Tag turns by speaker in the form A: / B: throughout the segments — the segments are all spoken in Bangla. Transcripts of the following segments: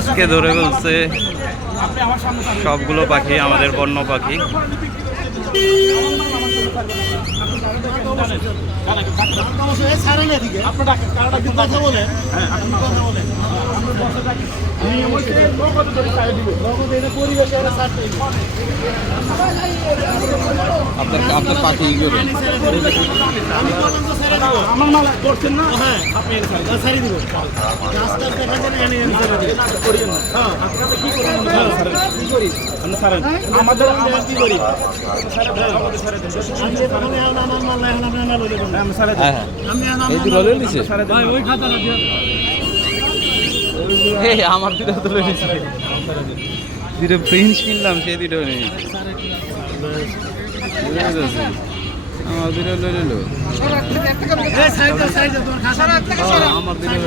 A: আজকে ধরে বলছে সবগুলো পাখি আমাদের বন্য পাখি।
B: আপনার আপনার পাখি ই করে
C: আমার মাল করছেন না হ্যাঁ আপনি সারি দিব রাস্তার দেখা সারি হ্যাঁ আপনারা আমাদের কি করি আমি আপনার মাল হইলে আমি সারে
B: হ্যাঁ হ্যাঁ
C: আমি
B: এই দুটো হলে নিছে
C: ভাই ওই খাতা রাখি
A: এই আমার দুটো তো লই নিছি দুটো প্রিন্স কিনলাম সেই দুটো নেই আমার দুটো লই নিল। আমার দুটো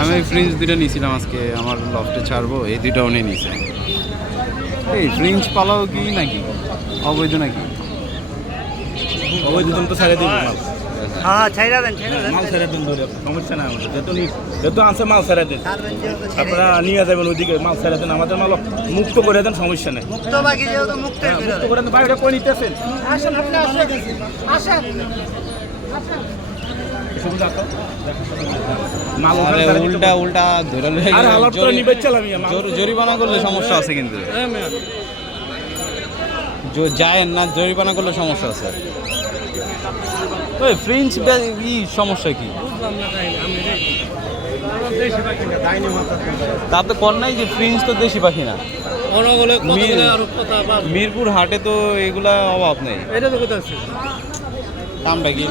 A: আমি ফ্রিঞ্জ দুটো নিয়েছিলাম আজকে আমার লফটে ছাড়বো এই দুটো উনি নিছে এই ফ্রিঞ্জ পালাও কি নাকি? অবৈধ নাকি?
C: অবৈধ তো সারে দিব মাল
D: হ্যাঁ ছাইরা দেন ছাইরা দেন।
C: মাল ছেড়ে দেন ধরে সমস্যা আমাদের। মাল দেন। আপনারা নিয়ে যাবেন ওইদিকে মাল ছেড়ে দেন। আমাদের মাল মুক্ত করে দেন সমস্যা নেই।
D: মুক্ত বাকি যেহেতু মুক্ত
C: মুক্ত করে দেন বাইরে কই নিতেছেন?
D: আসেন আপনি আসেন। আসেন।
A: উল্টা উল্টা জরিমানা করলে সমস্যা আছে কিন্তু।
C: হ্যাঁ,
A: যায় না জরিমানা করলে সমস্যা আছে। ওই ফ্রিঞ্চ ই সমস্যা কি? তা তো কর নাই যে ফ্রিঞ্চ তো দেশি পাখি না। মির- মিরপুর হাটে তো এগুলা অভাব নেই।
C: এটা তো কোথায় আছে?
A: দামটা কি?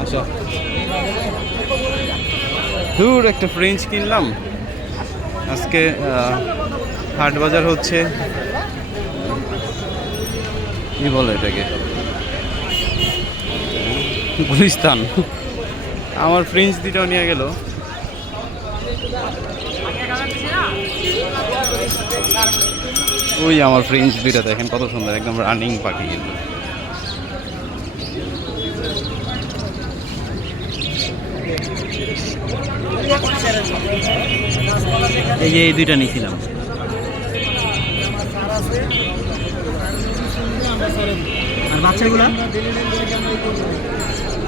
A: আচ্ছা। দূর একটা ফ্রেঞ্চ কিনলাম। আজকে হাট বাজার হচ্ছে। কি বলে এটাকে? গুলিস্তান। আমার ফ্রেঞ্চ দুটাও নিয়ে গেল। ওই আমার ফ্রেঞ্চ দুইটা দেখেন কত সুন্দর একদম রানিং পাখি কিন্তু। এই যে এই দুইটা নিয়েছিলাম।
D: আর বাচ্চাগুলা?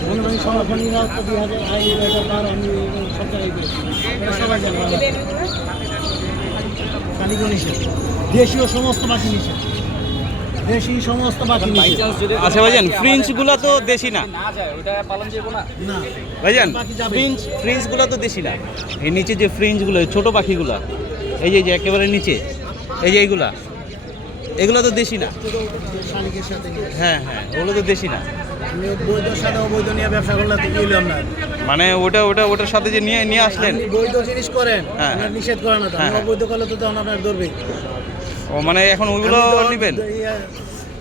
D: না বন্ধন সংরক্ষণ দুই হাজার আইন হাজার বারো আমি সরকারি সবাই জানে কালিগ নিষেধ। দেশীয় সমস্ত পাখি নিষেধ। দেশি সমস্ত পাখি
A: আচ্ছা ভাইজান ফ্রিঞ্চগুলা তো দেশি না?
D: না
A: ভাইজান ফ্রিঞ্চ ফ্রিঞ্চগুলো তো দেশি না। এই নিচে যে ফ্রিঞ্চগুলো ছোট পাখিগুলা এই যে এই যে একেবারে নিচে এই যে এইগুলা। এগুলো তো দেশি না। হ্যাঁ হ্যাঁ ওগুলো তো দেশি না।
D: আমি সাথে অবৈধ নিয়ে ব্যবসা করলে তো
A: মানে ওটা ওটা ওটার সাথে যে নিয়ে নিয়ে আসলেন।
D: আপনি বৈধ জিনিস করেন। আপনার নিষেধ করে না তো। অবৈধ করলে তো তখন আপনার ধরবে
A: ও মানে এখন ওইগুলো নেবেন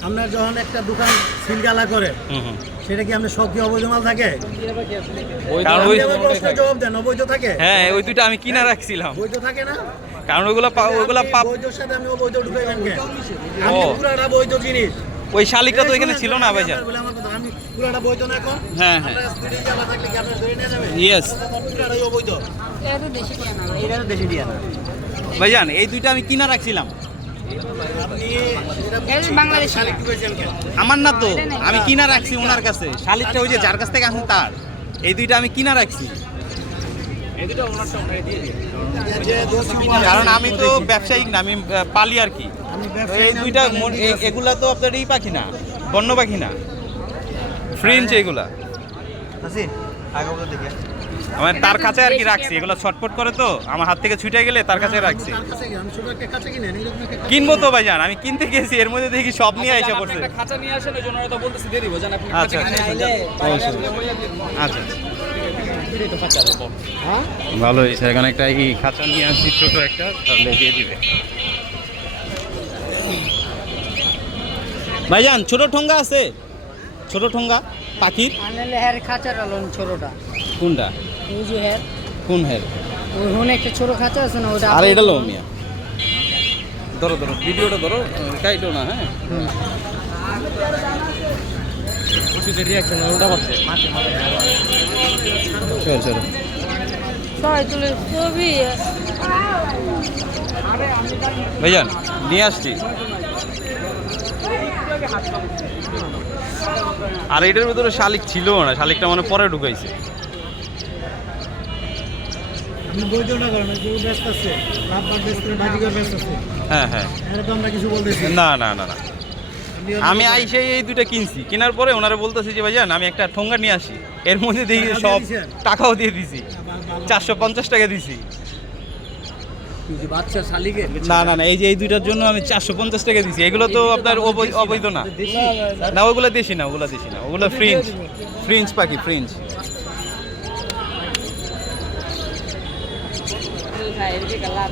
D: আপনার যখন একটা দোকান সিলগালা করে সেটা কি আপনার সব কি অবৈধ মাল থাকে?
A: কারণ ওই
D: জবাব দেন অবৈধ থাকে?
A: হ্যাঁ ওই দুইটা আমি কিনা রাখছিলাম।
D: বৈধ থাকে না?
A: কারণ ওইগুলো
D: আপনি
A: পাপ ওই শালিকটা তো এখানে ছিল না ভাইজান। হ্যাঁ হ্যাঁ। ইয়েস ভাইজান এই দুইটা আমি কিনা রাখছিলাম।
D: আপনি এটা বাংলাদেশ শালিক ঢুকাইছেন কেন
A: আমার না তো আমি কিনা রাখছি ওনার কাছে। শালিকটা ওই যে যার কাছ থেকে আসেন তার। এই দুইটা আমি কিনা রাখছি। কারণ আমি তো ব্যবসায়িক না আমি পালি আর কি। এই দুইটা এগুলা তো আপনার এই পাখি না বন্য পাখি না। ফ্রিঞ্চ এগুলা। আমার তার কাছে আর কি রাখছি এগুলো ছটপট করে তো আমার হাত থেকে ছুটে গেলে তার কাছে রাখছি। কিনবো তো ভাইজান আমি কিনতে গেছি এর মধ্যে দেখি সব নিয়ে এসে পড়ছে।
B: জান
A: আচ্ছা আচ্ছা অবশ্যই। আচ্ছা। ভালো হয়েছে এখানে একটা এই খাঁচা নিয়ে আসছি ছোট একটা তাহলে দিয়ে দিবে।
C: ভাইজান ছোট ঠোঙ্গা আছে? ছোট ঠোঙ্গা পাখির?
E: আনলে ছোটটা।
C: কোনটা?
E: ওই যে হ্যার
C: কোন হের?
E: ওই হুনে একটা ছোট খাঁচা আছে না ওটা
C: আর এটা লো মিয়া।
A: ধরো ধরো ভিডিওটা ধরো কাইটো না হ্যাঁ? ভাইজান নিয়ে আসছি আর এটার ভিতরে শালিক ছিল না শালিকটা মানে পরে ঢুকাইছে। হ্যাঁ হ্যাঁ।
D: এরকম আমরা কিছু বলতেছি
A: না না না না। আমি আইসে এই দুইটা কিনছি। কেনার পরে ওনারা বলতেছি যে ভাইজান আমি একটা ঠোঙ্গা নিয়ে আসি। এর মধ্যে দেখি সব টাকাও দিয়ে দিছি। চারশো পঞ্চাশ টাকা দিছি।
C: না না না এই যে এই দুইটার জন্য আমি চারশো পঞ্চাশ টাকা দিছি। এগুলো তো আপনার অবৈ- অবৈধ না।
A: না ওগুলো দেশি না ওগুলো দেশি না। ওগুলো ফ্রিঞ্জ। ফ্রিঞ্জ পাখি ফ্রিঞ্জ।
E: ভাই এদিকে লাভ